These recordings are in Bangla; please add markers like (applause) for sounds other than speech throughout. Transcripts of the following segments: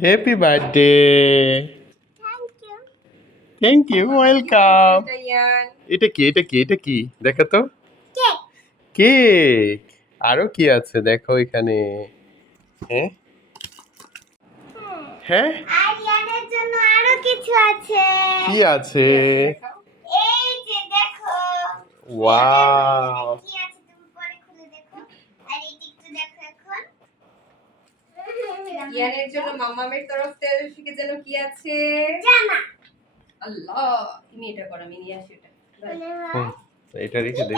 Happy birthday thank you welcome এটা কি এটা কি এটা কি? দেখো তো। কেক আরও কি আছে দেখো এখানে। হ্যাঁ? হ্যাঁ? আরও কিছু আছে। কি আছে? এই যে দেখো। ওয়াও ইয়ানের জন্য মামামের তরফ থেকে যেন কি আছে? জামা। আল্লাহ তুমি এটা করো আমি নিয়ে আসি এটা হয়। এটা রেখে দে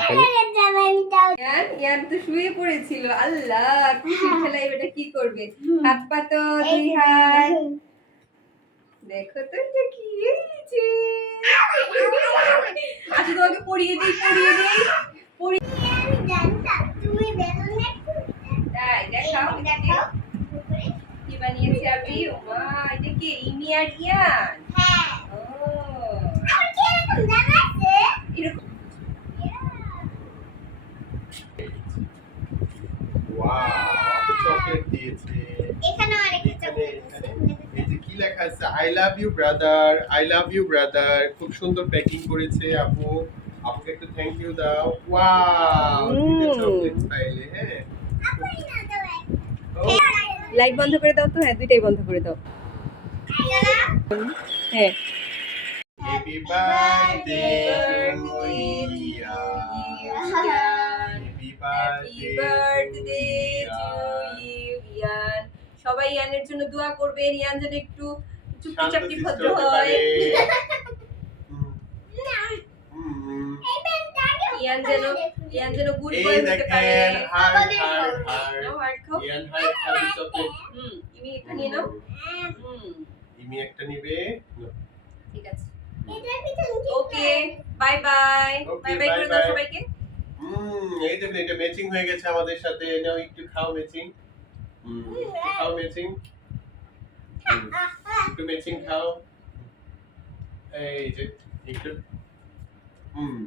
ইয়ান ইয়ান তো শুয়ে পড়েছিল। আল্লাহ খুশির খেলা এবারে কি করবে? হাত পা তো দুই হাত। দেখো তো এটা কি যে আচ্ছা তোমাকে পরিয়ে দিই পরিয়ে দিই। কি বানিয়েছি আমি ও মা এটা কি ইমি আর ইয়ান হ্যাঁ। ও। আর কি এরকম আছে? এরকম। লেখা আছে? I love you brother I love you brother খুব সুন্দর প্যাকিং করেছে আপু। আপুকে একটু থ্যাংক ইউ দাও। ওয়াও চকলেট পাইলে হ্যাঁ। আপনি লাইট বন্ধ করে দাও তো হ্যাঁ দুইটাই বন্ধ করে দাও হ্যাঁ Happy birthday to Iya. Happy birthday to to Iya. Ian সবাই ইয়ানের জন্য দোয়া করবে ইয়ান যেন একটু চুপটি চাপটি ভদ্র হয় ইয়ান যেন ইয়ান যেন গুড বয় হতে পারে হার্ট খাও ইয়ান হার্ট খাবে চকলেট হুম তুমি এটা নিয়ে নাও। হ্যাঁ, হুম। ইমি একটা নিবে ঠিক আছে। এটার ভিতরে কি okay bye bye bye bye করে দাও সবাইকে। হুম এই দেখুন এটা ম্যাচিং হয়ে গেছে আমাদের সাথে। নাও একটু খাও ম্যাচিং হুম একটু খাও ম্যাচিং একটু ম্যাচিং খাও। এই যে একটু। হুম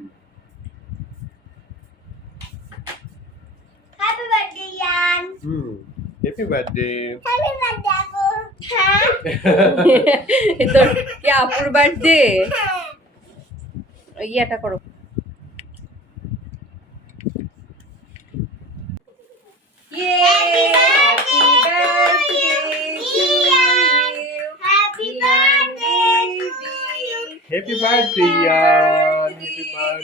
happy birthday Ian hmm happy birthday happy birthday আপু হ্যাঁ? (laughs) তোর কি আপুর বার্থডে হ্যাঁ ইয়াটা করো! Happy birthday to you. Happy Ian.